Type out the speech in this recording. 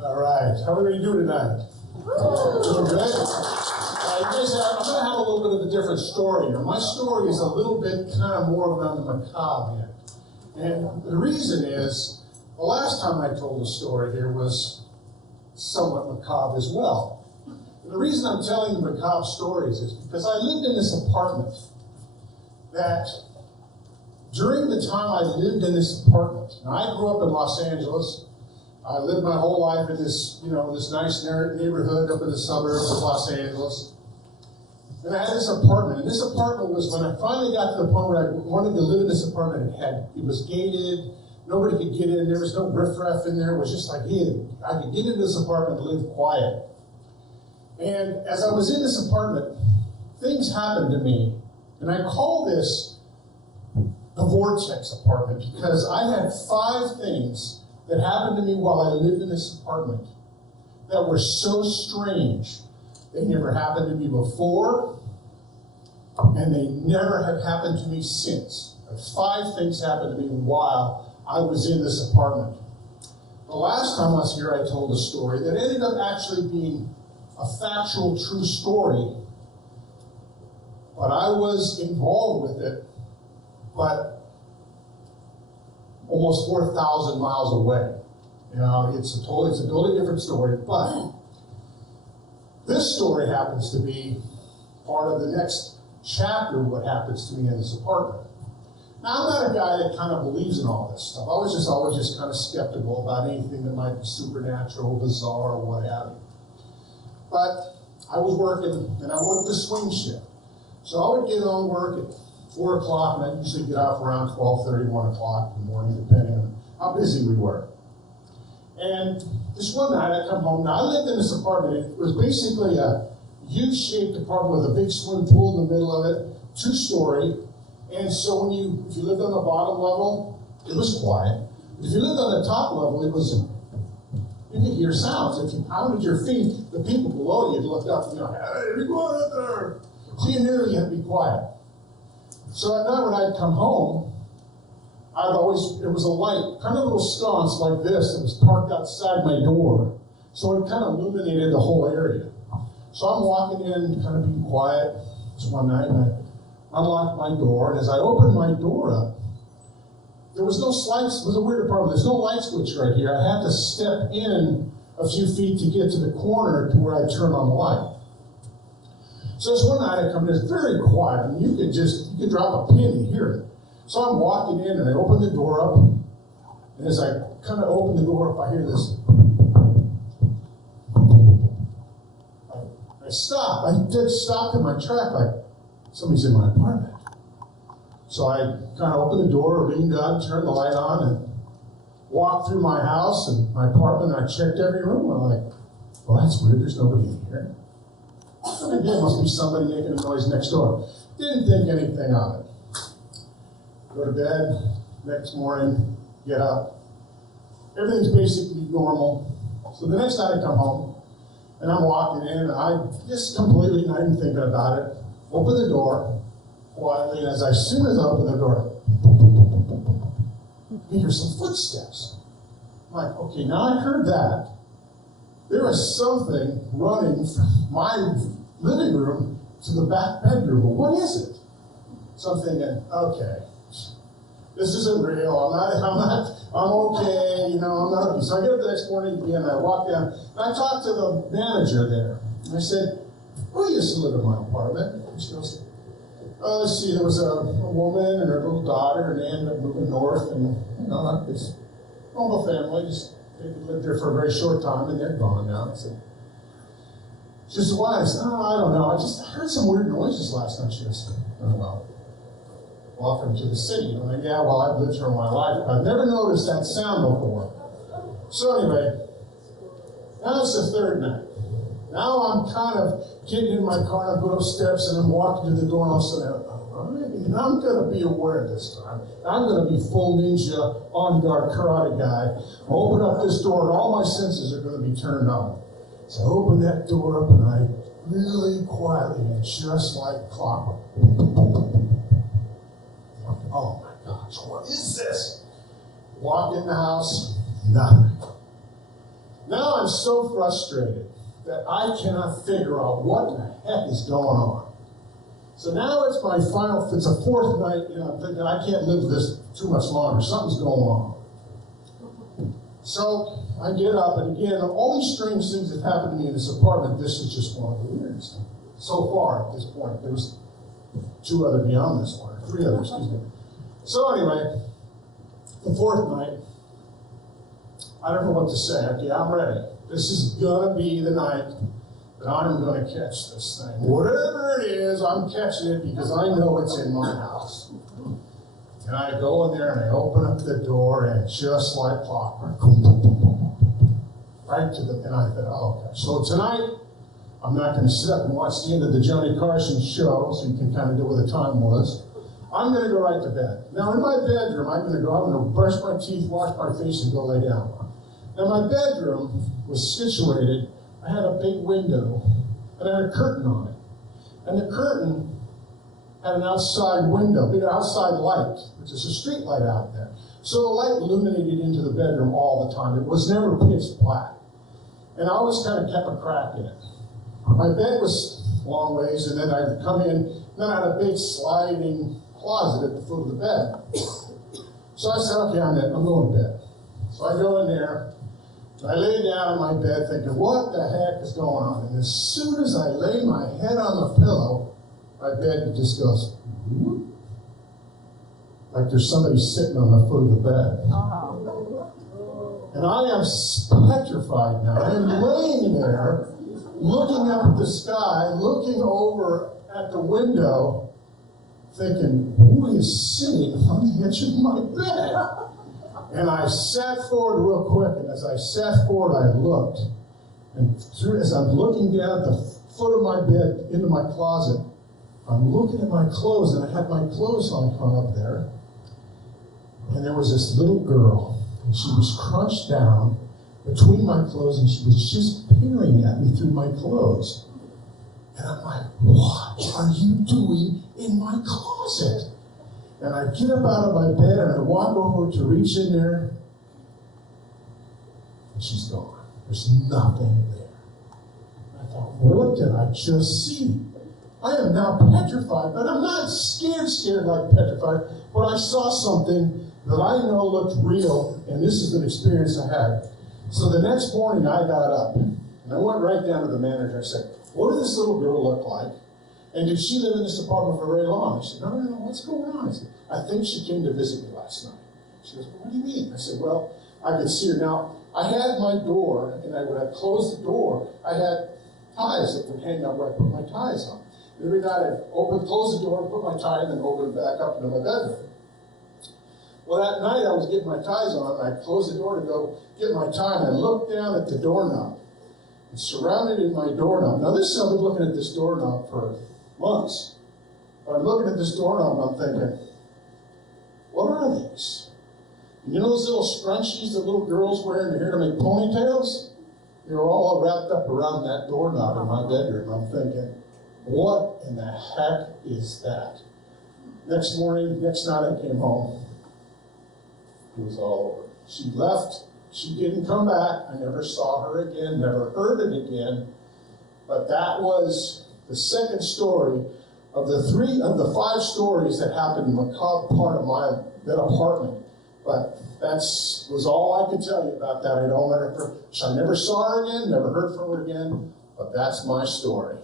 All right. How are we going to do tonight? Doing good? I'm going to have a little bit of a different story here. My story is a little bit kind of more on the macabre end. And the reason is, the last time I told a story here was somewhat macabre as well. And the reason I'm telling the macabre stories is because I lived in this apartment that during the time I lived in this apartment, and I grew up in Los Angeles. I lived my whole life in this, this nice neighborhood up in the suburbs of Los Angeles. And I had this apartment, and this apartment was, when I finally got to the point where I wanted to live in this apartment, it was gated, nobody could get in, there was no riffraff in there, it was just like, hey, I could get into this apartment and live quiet. And as I was in this apartment, things happened to me, and I call this the Vortex apartment, because I had 5 things that happened to me while I lived in this apartment that were so strange. They never happened to me before, and they never have happened to me since. 5 things happened to me while I was in this apartment. The last time I was here, I told a story that ended up actually being a factual, true story, but I was involved with it, but almost 4,000 miles away. It's a totally different story, but this story happens to be part of the next chapter of what happens to me in this apartment. Now, I'm not a guy that kind of believes in all this stuff. I was always just kind of skeptical about anything that might be supernatural, bizarre, or what have you. But I was working, and I worked the swing shift. So I would get on work at 4 o'clock, and I'd usually get off around 12:30, 1 o'clock in the morning, depending on how busy we were. And this one night I come home. Now I lived in this apartment. It was basically a U-shaped apartment with a big swimming pool in the middle of it, 2-story. And so if you lived on the bottom level, it was quiet. If you lived on the top level, you could hear sounds. If you pounded your feet, the people below you looked up and hey, you're going up there. So you knew you had to be quiet. So at night when I'd come home, it was a light, kind of a little sconce like this that was parked outside my door. So it kind of illuminated the whole area. So I'm walking in, kind of being quiet. It's one night, and I unlocked my door, and as I opened my door up, there was no lights. It was a weird apartment. There's no light switch right here. I had to step in a few feet to get to the corner to where I turn on the light. So this one night I come in, it's very quiet. I mean, you could drop a pin and hear it. So I'm walking in and I open the door up, and as I kind of open the door up, I hear this. I stop. I did stop in my track, like somebody's in my apartment. So I kind of opened the door, leaned out, turned the light on, and walked through my house and my apartment, and I checked every room. I'm like, well, that's weird. There's nobody in here. It must be somebody making a noise next door. Didn't think anything of it. Go to bed, next morning, get up. Everything's basically normal. So the next night I come home, and I'm walking in, and I just completely not even thinking about it, open the door quietly, and as soon as I open the door, you hear some footsteps. I'm like, okay, now I heard that. There was something running from my living room to the back bedroom. Well, what is it? So I'm thinking, okay, this isn't real. I'm okay, I'm not okay. So I get up the next morning again, I walk down, and I talked to the manager there. And I said, who used to live in my apartment? And she goes, oh, let's see, there was a woman and her little daughter, and they ended up moving north, and, it's a normal family, they lived there for a very short time, and they're gone now. She said, why? I said, I don't know. I heard some weird noises last night. She goes, oh, well, welcome to the city. I'm like, yeah, well, I've lived here my life, but I've never noticed that sound before. So anyway, now it's the 3rd night. Now I'm kind of getting in my car, and I put up steps, and I'm walking to the door, and all of a sudden, I'm going to be aware this time. I'm going to be full ninja, on-guard karate guy. I open up this door, and all my senses are going to be turned on. So I open that door up, and I really quietly, and just like clockwork. Oh my gosh, what is this? Walk in the house, nothing. Now I'm so frustrated that I cannot figure out what the heck is going on. So now it's a fourth night, and I'm thinking I can't live this too much longer. Something's going on. So I get up, and again, all these strange things that happened to me in this apartment, this is just one of the weirdest. So far at this point, there's two other beyond this one, three other, excuse me. So anyway, the fourth night, I don't know what to say. Okay, I'm ready. This is gonna be the night that I'm gonna catch this thing. Whatever it is, I'm catching it because I know it's in my house. And I go in there and I open up the door, and just like clockwork, right to the, and I thought, oh, okay. So tonight, I'm not gonna sit up and watch the end of the Johnny Carson show, so you can kind of know where the time was. I'm gonna go right to bed. Now in my bedroom, I'm gonna brush my teeth, wash my face, and go lay down. Now my bedroom was situated, I had a big window, and I had a curtain on it. And the curtain had an outside window, big outside light, which is a street light out there. So the light illuminated into the bedroom all the time. It was never pitch black. And I always kind of kept a crack in it. My bed was long ways, and then I'd come in, and then I had a big sliding closet at the foot of the bed. So I said, okay, I'm going to bed. So I go in there, and I lay down in my bed thinking, what the heck is going on? And as soon as I lay my head on the pillow, my bed just goes, whoop, like there's somebody sitting on the foot of the bed. And I am petrified now. I am laying there, looking up at the sky, looking over at the window, thinking, who is sitting on the edge of my bed? And I sat forward real quick, and as I sat forward, I looked. And as I'm looking down at the foot of my bed into my closet, I'm looking at my clothes, and I had my clothes on hung up there. And there was this little girl, and she was crunched down between my clothes, and she was just peering at me through my clothes. And I'm like, what are you doing in my closet? And I get up out of my bed, and I walk over to reach in there, and she's gone. There's nothing there. I thought, what did I just see? I am now petrified, but I'm not scared like petrified, but I saw something that I know looked real, and this is an experience I had. So the next morning I got up, and I went right down to the manager. I said, what did this little girl look like? And did she live in this apartment for very long? He said, no, what's going on? I said, I think she came to visit me last night. She goes, well, what do you mean? I said, well, I could see her. Now, I had my door, and when I closed the door, I had ties that would hang up where I put my ties on. Every night I'd close the door, put my tie, and then open it back up into my bedroom. Well, that night I was getting my ties on, and I closed the door to go get my tie, and I looked down at the doorknob. And surrounded in my doorknob. Now this, I've been looking at this doorknob for months. But I'm looking at this doorknob, and I'm thinking, what are these? And you know those little scrunchies that little girls wear in their hair to make ponytails? They were all wrapped up around that doorknob in my bedroom. I'm thinking, what in the heck is that? Next night I came home. It was all over. She left. She didn't come back. I never saw her again, never heard it again. But that was the second story of the 5 stories that happened in the macabre part of that apartment. But was all I could tell you about that. I never saw her again, never heard from her again, but that's my story.